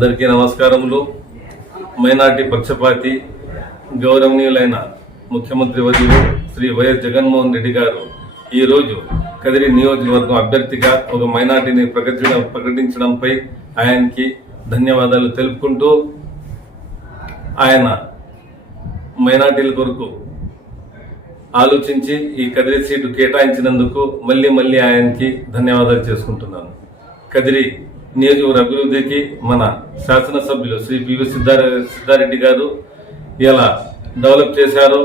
అందరికీ నమస్కారములు. మైనార్టీ పక్షపాతి గౌరవనీయులైన ముఖ్యమంత్రి వర్యులు శ్రీ వైఎస్ జగన్మోహన్ రెడ్డి గారు ఈరోజు కదిరి నియోజకవర్గం అభ్యర్థిగా ఒక మైనార్టీని ప్రకటించడంపై ఆయనకి ధన్యవాదాలు తెలుపుకుంటూ ఆయన మైనార్టీల కొరకు ఆలోచించి ఈ కదిరి సీటు కేటాయించినందుకు మళ్ళీ ఆయనకి ధన్యవాదాలు చేసుకుంటున్నాను. కదిరి నియోజకవర్గ అభివృద్ధికి మన శాసనసభ్యులు శ్రీ పివి సిద్ధారెడ్డి గారు ఇలా డెవలప్ చేశారో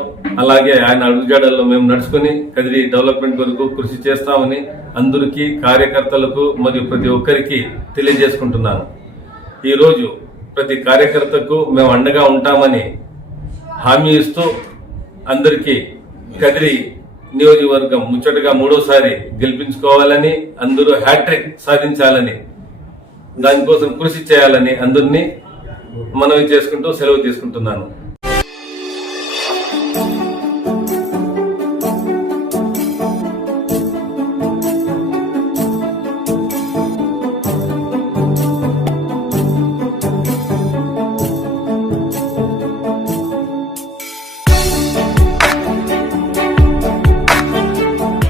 అలాగే ఆయన అడుగుజాడల్లో మేము నడుచుకుని కదిరి డెవలప్మెంట్ కొరకు కృషి చేస్తామని అందరికీ కార్యకర్తలకు మరియు ప్రతి ఒక్కరికి తెలియజేసుకుంటున్నాను. ఈరోజు ప్రతి కార్యకర్తకు మేము అండగా ఉంటామని హామీ ఇస్తూ అందరికీ కదిరి నియోజకవర్గం ముచ్చటగా 3వసారి గెలిపించుకోవాలని, అందరూ హ్యాట్రిక్ సాధించాలని, దానికోసం కృషి చేయాలని అందరినీ మనవి చేసుకుంటూ సెలవు తీసుకుంటున్నాను.